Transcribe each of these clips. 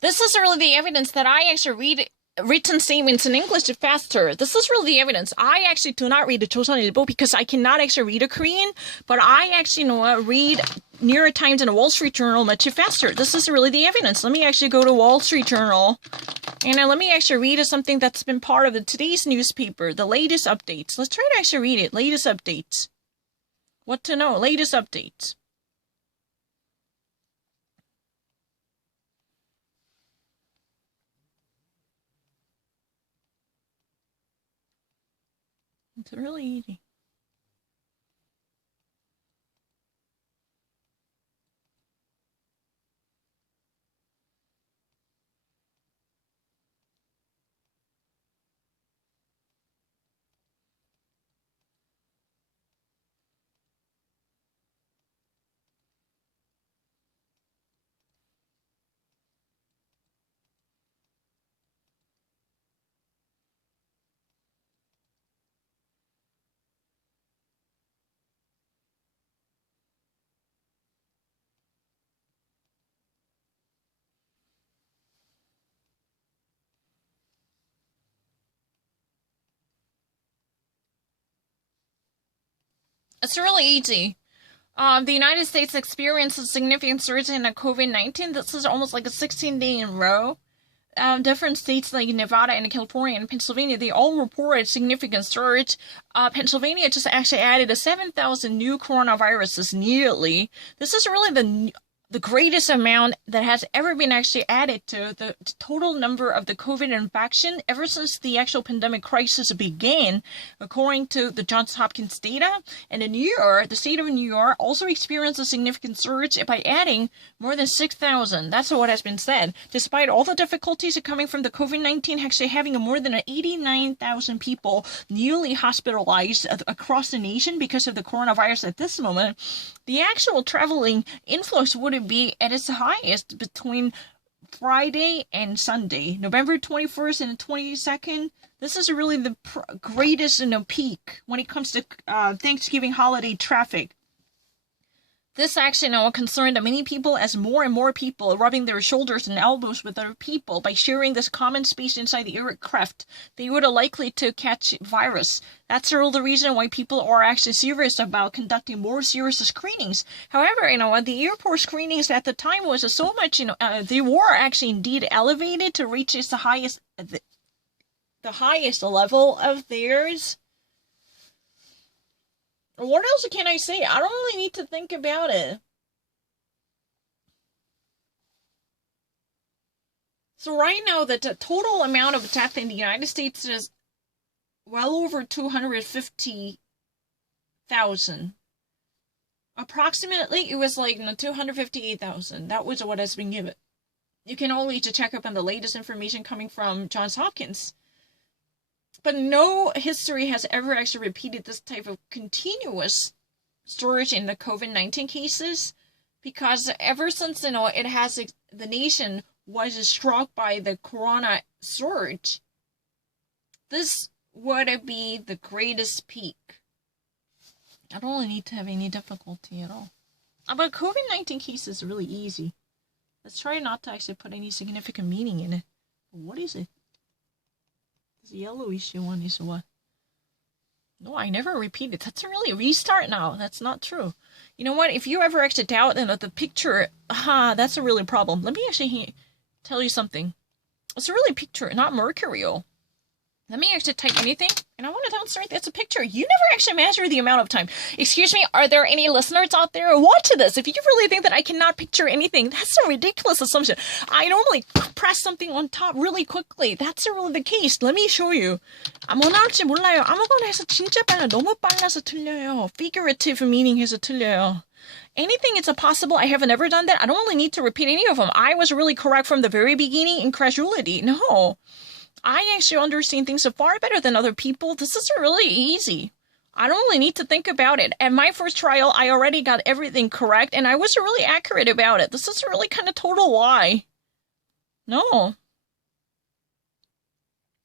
This is really the evidence that I actually read written statements in English faster. This is really the evidence. I actually do not read the Joseonilbo because I cannot actually read a Korean, but I actually read New York Times and the Wall Street Journal much faster. This is really the evidence. Let me actually go to Wall Street Journal and let me actually read something that's been part of today's newspaper, the latest updates. Let's try to actually read it. Latest updates. What to know? Latest updates. It's really easy. It's really easy. The United States experienced a significant surge in COVID-19. This is almost like a 16-day in a row. Different states like Nevada and California and Pennsylvania, they all reported significant surge. Pennsylvania just actually added a 7,000 new coronaviruses nearly. This is really the greatest amount that has ever been actually added to the total number of the COVID infection ever since the actual pandemic crisis began, according to the Johns Hopkins data. And in New York, the state of New York also experienced a significant surge by adding more than 6,000. That's what has been said. Despite all the difficulties coming from the COVID-19, actually having more than 89,000 people newly hospitalized across the nation because of the coronavirus at this moment, the actual traveling influx would be at its highest between Friday and Sunday, November 21st and 22nd. This is really the greatest peak when it comes to Thanksgiving holiday traffic. This actually concerned many people as more and more people rubbing their shoulders and elbows with other people by sharing this common space inside the aircraft. They would likely to catch virus. That's the reason why people are actually serious about conducting more serious screenings. However, the airport screenings at the time was so much, they were actually indeed elevated to reach its highest, the highest level of theirs. What else can I say? I don't really need to think about it. So right now, the total amount of death in the United States is well over 250,000. Approximately, it was like 258,000. That was what has been given. You can only check up on the latest information coming from Johns Hopkins. But no history has ever actually repeated this type of continuous surge in the COVID-19 cases, because ever since it has the nation was struck by the corona surge, this would be the greatest peak. I don't really need to have any difficulty at all. But COVID-19 case is really easy. Let's try not to actually put any significant meaning in it. What is it? The yellowish one is what? No, I never repeated. That's a really restart now. That's not true. You know what? If you ever actually doubt the picture, that's a really problem. Let me actually tell you something. It's a really picture, not mercurial. Let me actually type anything, and I want to demonstrate that's a picture. You never actually measure the amount of time. Excuse me, are there any listeners out there? Watch this. If you really think that I cannot picture anything, that's a ridiculous assumption. I normally press something on top really quickly. That's really the case. Let me show you. 뭐 나올지 몰라요. 아무거나 해서 진짜 빨라. 너무 빨라서 틀려요. Figurative meaning 해서 틀려요. Anything it's a possible. I haven't ever done that. I don't really need to repeat any of them. I was really correct from the very beginning. Incredulity. No. I actually understand things far better than other people. This is really easy. I don't really need to think about it. At my first trial, I already got everything correct, and I was really accurate about it. This is really kind of total lie. No.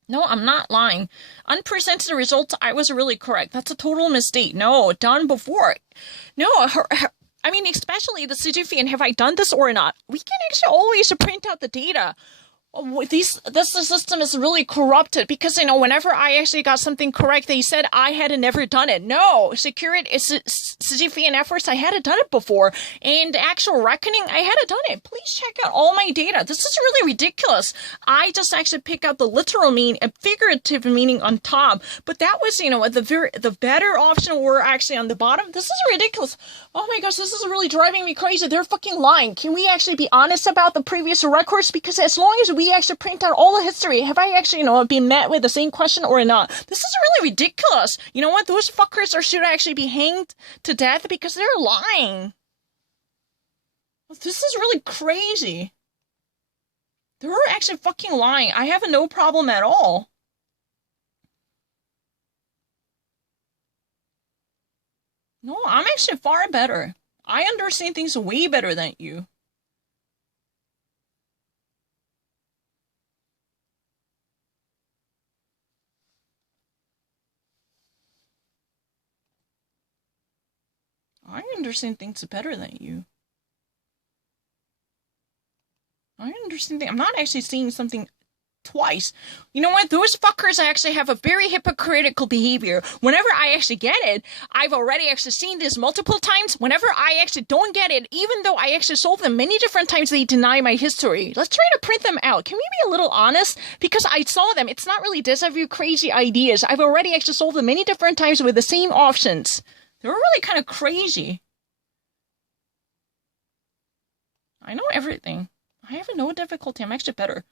No, I'm not lying. Unpresented results, I was really correct. That's a total mistake. No, done before. No, I mean, especially the CGV, and have I done this or not? We can actually always print out the data. This system is really corrupted because, whenever I actually got something correct, they said I had never done it. No, security, CGV and efforts, I hadn't done it before. And actual reckoning, I hadn't done it. Please check out all my data. This is really ridiculous. I just actually pick out the literal meaning and figurative meaning on top. But that was, the better option were actually on the bottom. This is ridiculous. Oh my gosh, this is really driving me crazy. They're fucking lying. Can we actually be honest about the previous records? Because as long as we actually print out all the history, have I actually, been met with the same question or not? This is really ridiculous. You know what? Those fuckers should actually be hanged to death because they're lying. This is really crazy. They're actually fucking lying. I have no problem at all. No, I'm actually far better. I understand things way better than you. I understand things better than you. I understand I'm not actually seeing something twice. You know what? Those fuckers actually have a very hypocritical behavior. Whenever I actually get it, I've already actually seen this multiple times. Whenever I actually don't get it, even though I actually solved them many different times, they deny my history. Let's try to print them out. Can we be a little honest? Because I saw them. It's not really deja vu crazy ideas. I've already actually solved them many different times with the same options. They're really kind of crazy. I know everything. I have no difficulty. I'm actually better.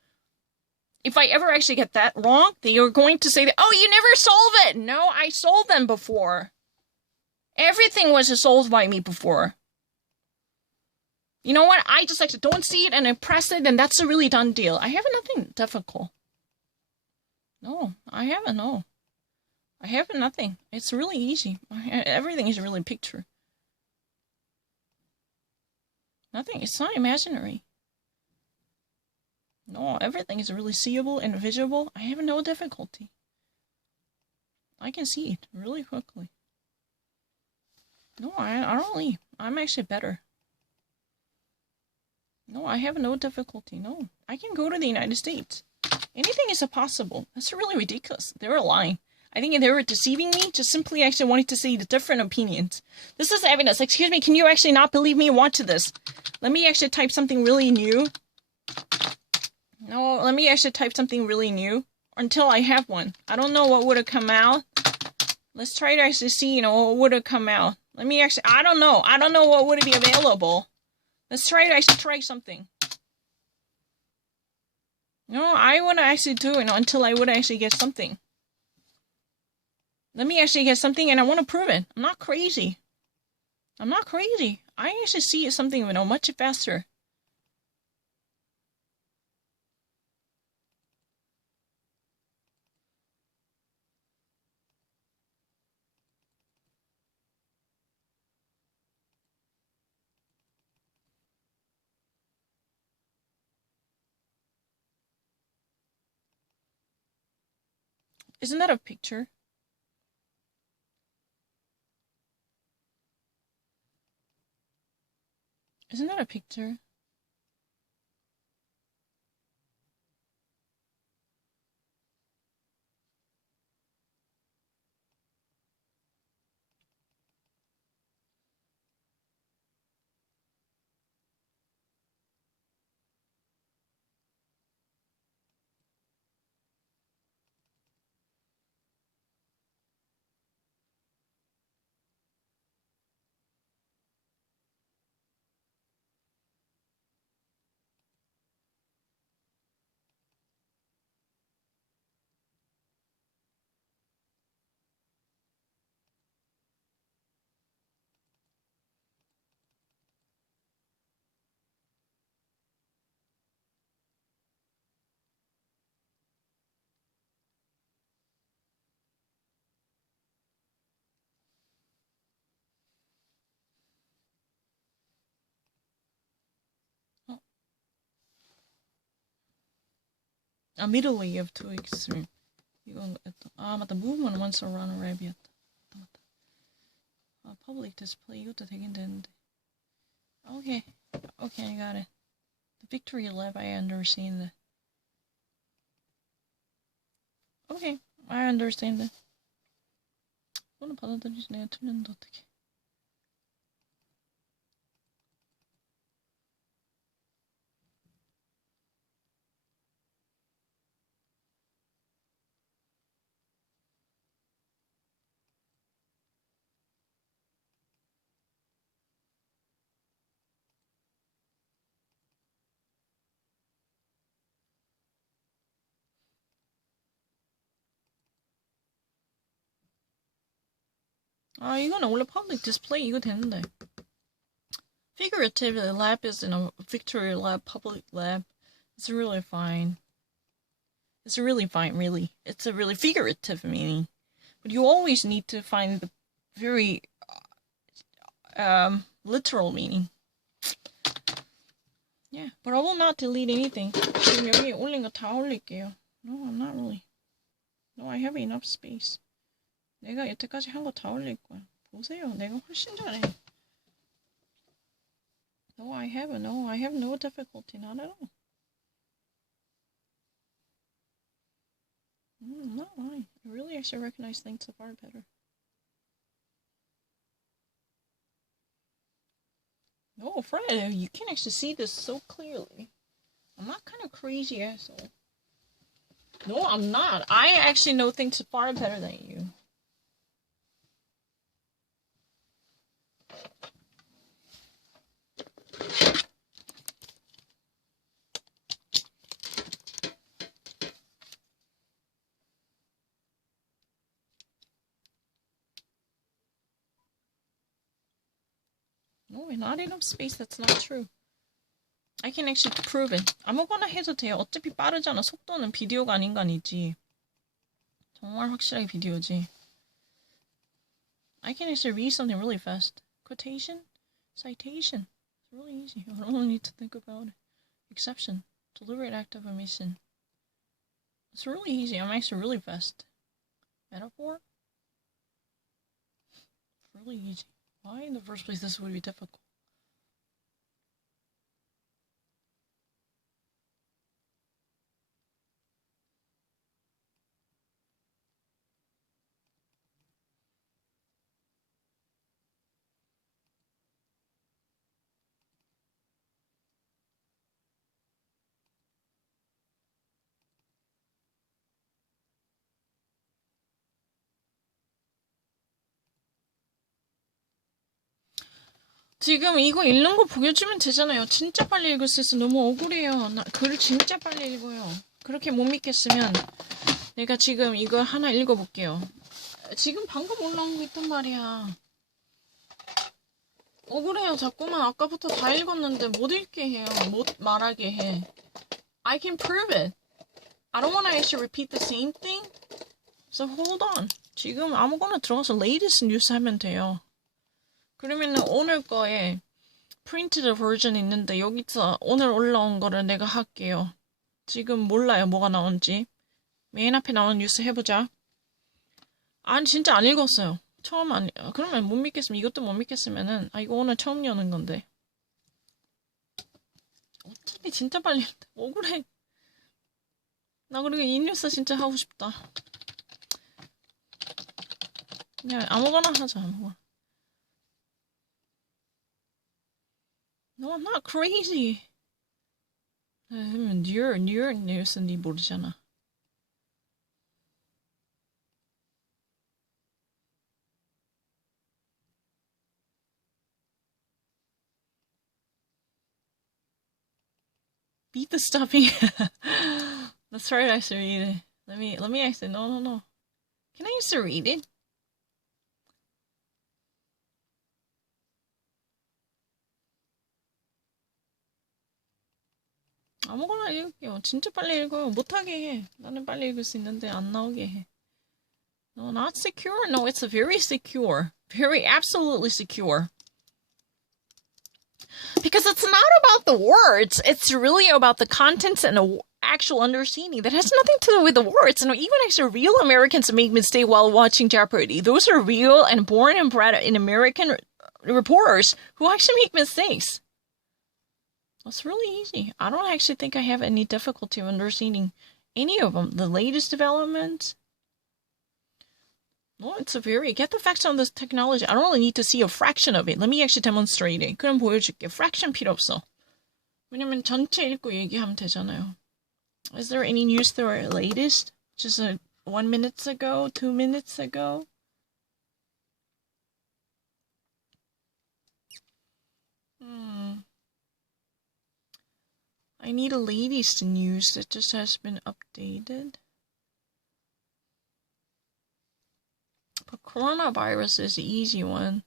If I ever actually get that wrong, they are going to say that, oh, you never solve it. No, I solved them before. Everything was solved by me before. You know what? I just actually don't see it and I press it, and that's a really done deal. I have nothing difficult. No, I haven't, no. I have nothing. It's really easy. Everything is really picture. Nothing. It's not imaginary. No, everything is really seeable and visible. I have no difficulty. I can see it really quickly. No, I'm actually better. No, I have no difficulty. No, I can go to the United States. Anything is possible. That's really ridiculous. They were lying. I think they were deceiving me, just simply actually wanting to see the different opinions. This is evidence. Excuse me, can you actually not believe me? Watch this. Let me actually type something really new. No, let me actually type something really new until I have one. I don't know what would have come out. Let's try to actually see, what would have come out. Let me actually, I don't know what would be available. Let's try to actually try something. No, I want to actually do it until I would actually get something. Let me actually get something and I want to prove it. I'm not crazy. I'm not crazy. I actually see something, much faster. Isn't that a picture? Isn't that a picture? Middle of 2 extreme. 맞다. movement once around Arabia. 맞다. public display 이것도 되긴 되는데. Okay. Okay, I got it. The Victory Lab, I understand. Okay, I understand. 그거는 받아들이지. 내가 틀렸는데 어떡해. 아, 이거는 원래 public display 이거 되는데. Figurative lab is in a Victory Lab, public lab. It's really fine. It's really fine, really. It's a really figurative meaning. But you always need to find the very literal meaning. Yeah, but I will not delete anything. 지금 여기 올린 거 다 올릴게요. No, I'm not really. No, I have enough space. 내가 여태까지 한 거 다 올릴 거야. 보세요. 내가 훨씬 잘해. No, I have no difficulty, not at all. I'm not lying. I really actually recognize things so far better. No, Fred, you can actually see this so clearly. I'm not kind of crazy asshole. No, I'm not. I actually know things far better than you. No, not enough space. That's not true. I can actually prove it. 아무거나 해도 돼요. 어차피 빠르잖아. 속도는 비디오가 아닌 거 아니지. 정말 확실하게 비디오지. I can actually read something really fast. Quotation, citation. It's really easy. I don't need to think about it. Exception, deliberate act of omission. It's really easy. I'm actually really fast. Metaphor? It's really easy. Why in the first place this would be difficult? 지금 이거 읽는 거 보여주면 되잖아요. 진짜 빨리 읽을 수 있어. 너무 억울해요. 나 글을 진짜 빨리 읽어요. 그렇게 못 믿겠으면 내가 지금 이거 하나 읽어볼게요. 지금 방금 올라온 거 있단 말이야. 억울해요. 자꾸만 아까부터 다 읽었는데 못 읽게 해요. 못 말하게 해. I can prove it. I don't want to actually repeat the same thing. So hold on. 지금 아무거나 들어가서 latest news 하면 돼요. 그러면은 오늘 거에 프린티드 버전 있는데 여기서 오늘 올라온 거를 내가 할게요. 지금 몰라요. 뭐가 나온지. 맨 앞에 나오는 뉴스 해보자. 아니 진짜 안 읽었어요. 처음 안 그러면 못 믿겠으면 이것도 못 믿겠으면은 이거 오늘 처음 여는 건데. 어떻게 진짜 빨리 억울해. 나 그리고 이 뉴스 진짜 하고 싶다. 그냥 아무거나 하자. 아무거나. No, I'm not crazy. 뉴욕 뉴스 니 모르잖아. Beat the stuffing. That's right, I should read it. Let me actually no. Can I used to read it? 아무거나 읽을게요. 진짜 빨리 읽어요. 못하게 해. 나는 빨리 읽을 수 있는데 안 나오게 해. No, not secure. No, it's very secure. Very absolutely secure. Because it's not about the words. It's really about the contents and the actual understanding. That has nothing to do with the words. And even actually real Americans make mistakes while watching Jeopardy. Those are real and born and bred in American reporters who actually make mistakes. It's really easy. I don't actually think I have any difficulty understanding any of them. The latest developments. No, it's a very, get the facts on this technology. I don't really need to see a fraction of it. Let me actually demonstrate it. 그럼 보여줄게. fraction 필요 없어. 왜냐면 전체 읽고 얘기하면 되잖아요. Is there any news that are latest? Just 1 minute ago, 2 minutes ago? I need a latest news that just has been updated. But coronavirus is the easy one.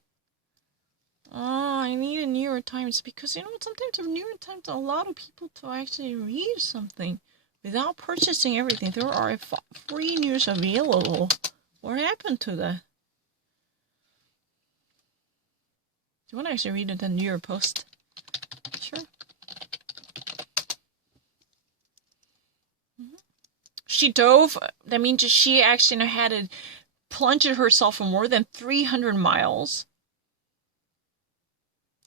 Oh, I need a New York Times because, you know, sometimes the New York Times, a lot of people to actually read something without purchasing everything. There are free news available. What happened to that? Do you want to actually read the New York Post? Sure. She dove. That means she actually had to plunge herself for more than 300 miles.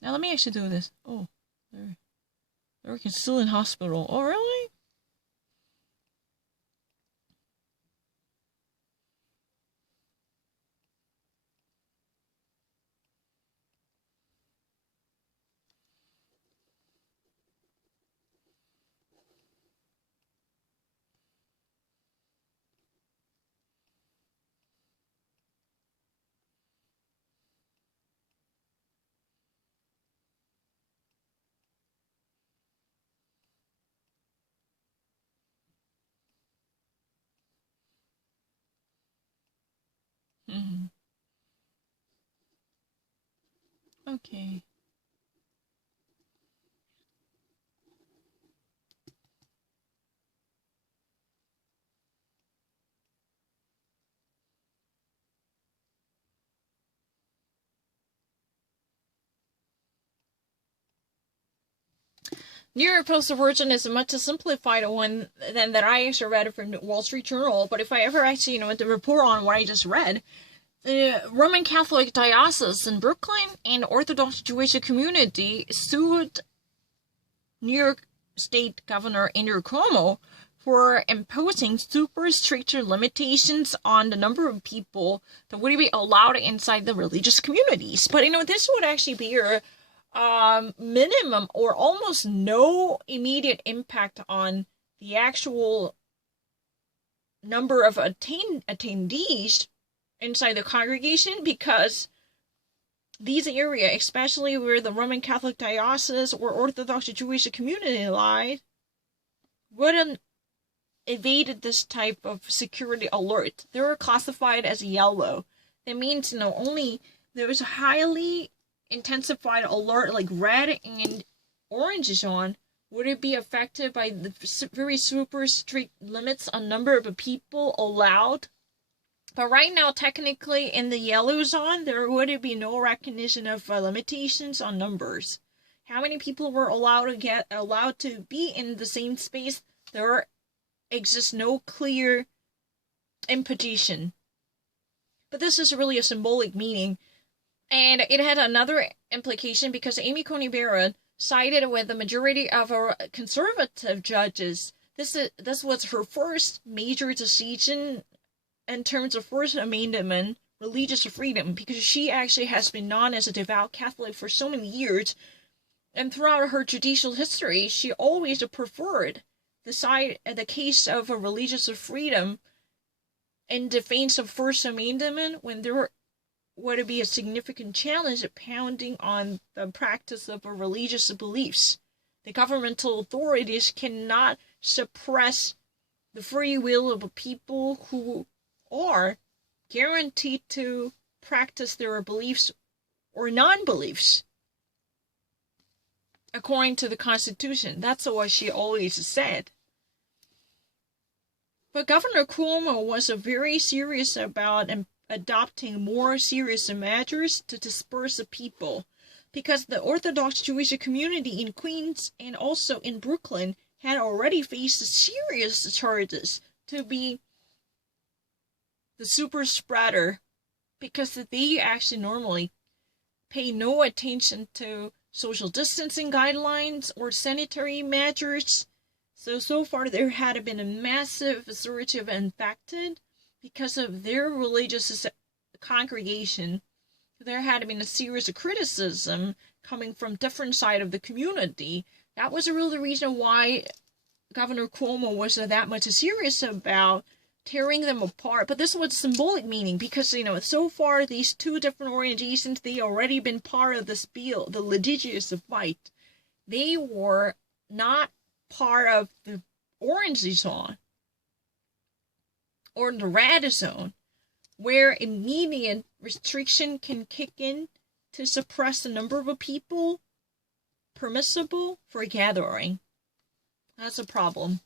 Now let me actually do this. Oh, they're working still in hospital. Oh, really? Mm-hmm. Okay. New York Post version is a much simplified one than that I actually read from the Wall Street Journal. But if I ever actually, you know, to report on what I just read, the Roman Catholic Diocese in Brooklyn and Orthodox Jewish community sued New York State Governor Andrew Cuomo for imposing super strict limitations on the number of people that would be allowed inside the religious communities. But, you know, this would actually be your minimum or almost no immediate impact on the actual number of attendees inside the congregation, because these areas, especially where the Roman Catholic Diocese or Orthodox Jewish community lie, wouldn't evaded this type of security alert. They were classified as yellow. That means, you know, only there was a highly intensified alert like red and orange is on. Would it be affected by the very super strict limits on number of people allowed? But right now, technically, in the yellow zone, there would be no recognition of limitations on numbers. How many people were allowed to be in the same space? There exists no clear imposition. But this is really a symbolic meaning. And it had another implication because Amy Coney Barrett sided with the majority of our conservative judges. This was her first major decision in terms of First Amendment religious freedom, because she actually has been known as a devout Catholic for so many years. And throughout her judicial history, she always preferred the case of a religious freedom in defense of First Amendment when there would be a significant challenge pounding on the practice of religious beliefs. The governmental authorities cannot suppress the free will of people who are guaranteed to practice their beliefs or non-beliefs according to the Constitution. That's what she always said. But Governor Cuomo was very serious about adopting more serious measures to disperse the people, because the Orthodox Jewish community in Queens and also in Brooklyn had already faced serious charges to be the super spreader, because they actually normally pay no attention to social distancing guidelines or sanitary measures. So far there had been a massive surge of infected because of their religious congregation. There had been a series of criticism coming from different side of the community. That was really the reason why Governor Cuomo was that much serious about tearing them apart. But this was symbolic meaning because, so far these two different organizations, they already been part of this bill, the litigious fight. They were not part of the orange zone or the red zone, where immediate restriction can kick in to suppress the number of people permissible for gathering. That's a problem.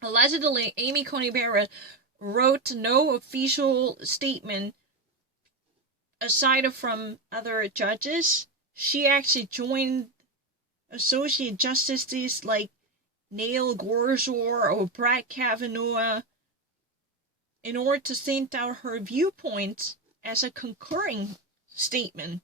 Allegedly, Amy Coney Barrett wrote no official statement aside from other judges. She actually joined associate justices like Neil Gorsuch or Brett Kavanaugh in order to send out her viewpoint as a concurring statement,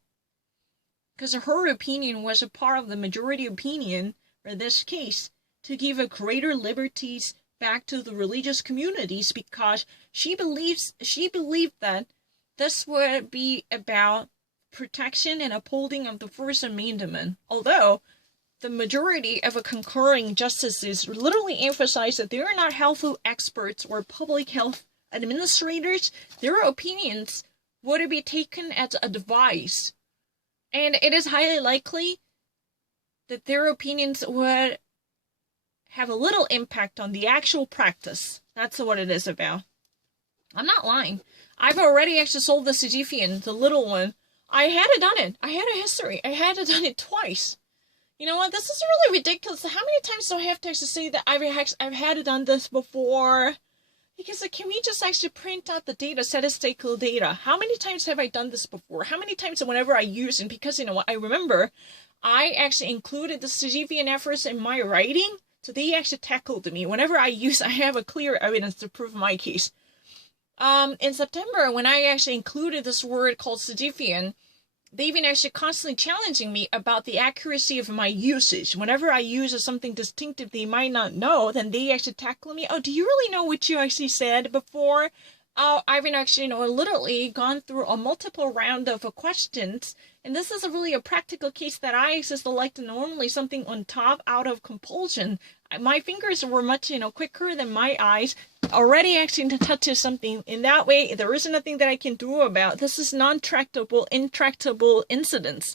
because her opinion was a part of the majority opinion for this case to give a greater liberties back to the religious communities, because she believed that this would be about protection and upholding of the First Amendment. Although the majority of concurring justices literally emphasize that they are not health experts or public health administrators, their opinions would be taken as advice. And it is highly likely that their opinions would have a little impact on the actual practice. That's what it is about. I'm not lying. I've already actually sold the Sisyphean, the little one. I had done it. I had a history. I had done it twice. You know what? This is really ridiculous. How many times do I have to actually say that I've had done this before? Because can we just actually print out the data, statistical data? How many times have I done this before? How many times whenever I use it? Because, I remember I actually included the Sisyphean efforts in my writing, so they actually tackled me. Whenever I have a clear evidence to prove my case. In September, when I actually included this word called Sisyphean, they've been actually constantly challenging me about the accuracy of my usage. Whenever I use something distinctive they might not know, then they actually tackle me. Oh, do you really know what you actually said before? I've been actually, literally gone through a multiple round of questions. And this is really a practical case that I actually select normally something on top out of compulsion. My fingers were much, quicker than my eyes. Already actually touches something. In that way, there is nothing that I can do about. This is non-tractable, intractable incidents.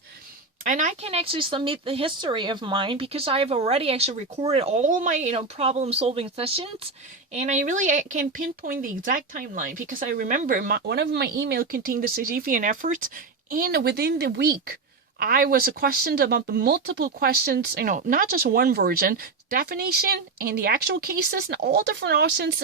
And I can actually submit the history of mine because I have already actually recorded all my, problem-solving sessions. And I really can pinpoint the exact timeline because I remember one of my emails contained the Sisyphean efforts. And within the week, I was questioned about the multiple questions, not just one version, definition and the actual cases and all different options,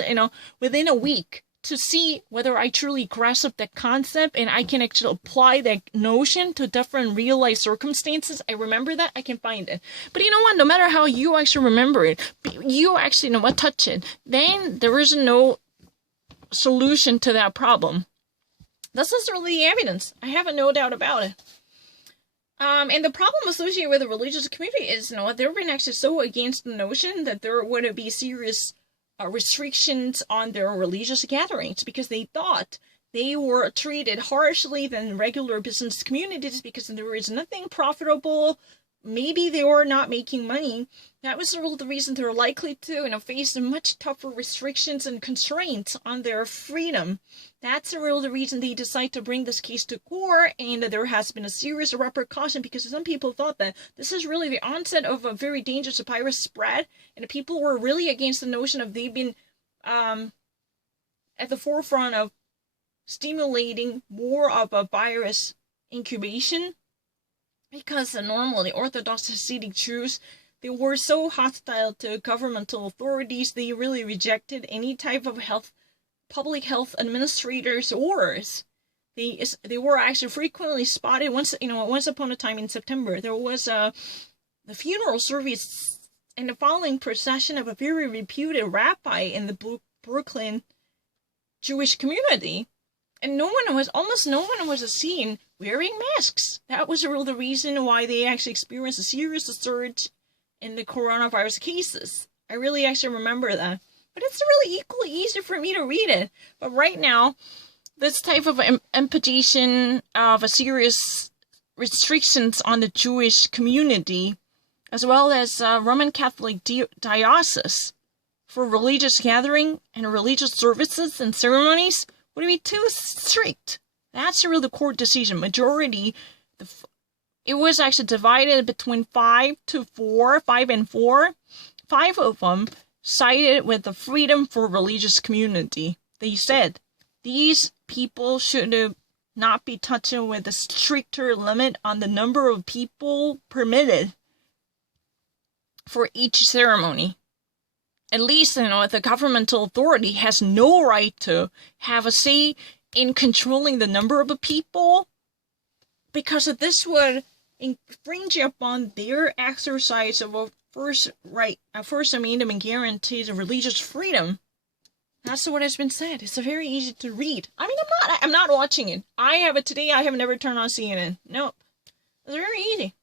within a week to see whether I truly grasp that concept and I can actually apply that notion to different real life circumstances. I remember that, I can find it. But you know what? No matter how you actually remember it, you actually touch it, then there is no solution to that problem. This is really the evidence. I have no doubt about it. And the problem associated with the religious community is, they've been actually so against the notion that there would be serious restrictions on their religious gatherings because they thought they were treated harshly than regular business communities because there is nothing profitable. Maybe they were not making money. That was the reason they're likely to, face much tougher restrictions and constraints on their freedom. That's the reason they decide to bring this case to court, and there has been a serious repercussion because some people thought that this is really the onset of a very dangerous virus spread, and people were really against the notion of they've been at the forefront of stimulating more of a virus incubation. Because normally Orthodox Hasidic Jews, they were so hostile to governmental authorities, they really rejected any type of public health administrators' orders. They were actually frequently spotted. Once upon a time in September, there was the funeral service and the following procession of a very reputed rabbi in the Brooklyn Jewish community. And almost no one was seen wearing masks. That was the reason why they actually experienced a serious surge in the coronavirus cases. I really actually remember that. But it's really equally easy for me to read it. But right now, this type of imposition of a serious restrictions on the Jewish community, as well as Roman Catholic diocese, for religious gathering and religious services and ceremonies would be too strict. That's really the court decision. Majority, it was actually divided between 5 and 4. 5 of them sided with the freedom for religious community. They said these people should not be touched with a stricter limit on the number of people permitted for each ceremony. At least, the governmental authority has no right to have a say in controlling the number of people, because this would infringe upon their exercise of a First Amendment guarantees of religious freedom. That's what has been said. It's very easy to read. I mean, I'm not watching it. I have never turned on CNN. Nope. It's very easy.